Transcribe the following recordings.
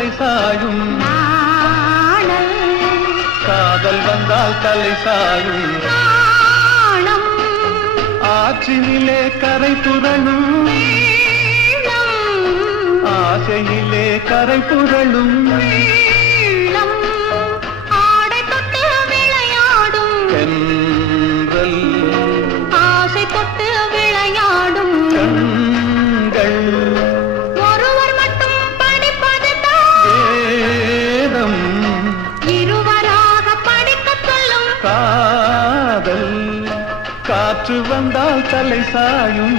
தலை சாயும், காதல் வந்தால் தலை சாயும். ஆற்றினிலே கரை புரளும், ஆசையிலே கரை புரளும். ஆடை தொட்டு விளையாடும் தென்றல், ஆசை தொட்டு விளையாடும் கண்கள். ஒருவர் மட்டும் படிப்பதுதான் வேதம், இருவராக படிக்கச் சொல்லும் காதல். காற்று வந்தால் தலை சாயும்,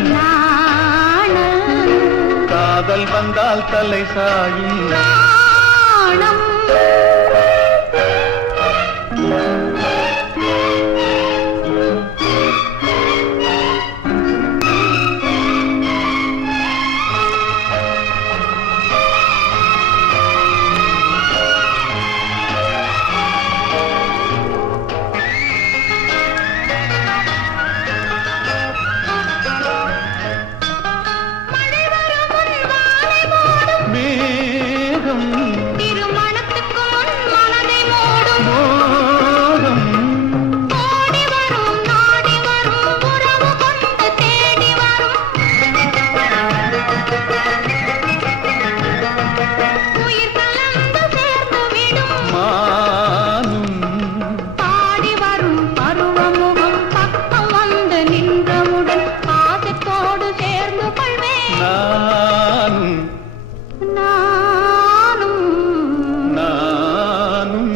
காதல் வந்தால் தலை சாயும். நாணம் திருமணத்துக்கு முன் மனதை மூடும் மோகம், ஓடி வரும் நாடி வரும் உறவு கொண்டு தேடி வரும் உயிர் கலந்து சேர்ந்து விடும் மானும் பாடி வரும் பருவமுகம் பக்கம் வந்து நின்றவுடன் பாசத்தோடு சேர்ந்து கொள்வேன் நானும் நானும்.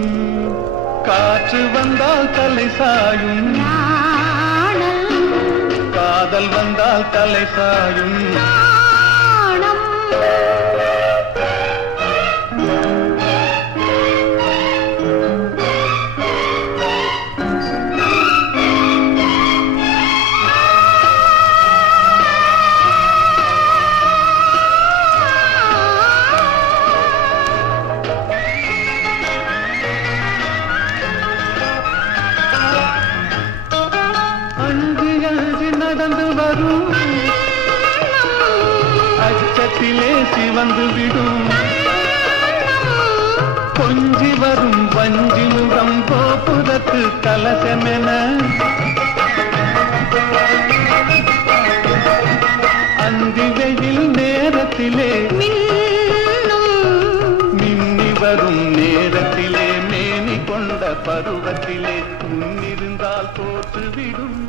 காற்று வந்தால் தலை சாயும், காதல் வந்தால் தலை சாயும். அழுது அழுது நடந்து வரும், அச்சத்திலே சிவந்து விடும். கொஞ்சி வரும் வஞ்சி முகம் கோபுரத்து கலசமென, அந்தி வெயில் நேரத்திலே மின்னி வரும் நேரத்திலே மேனி கொண்ட பருவத்திலே முன்னிருந்தால் தோற்றுவிடும்.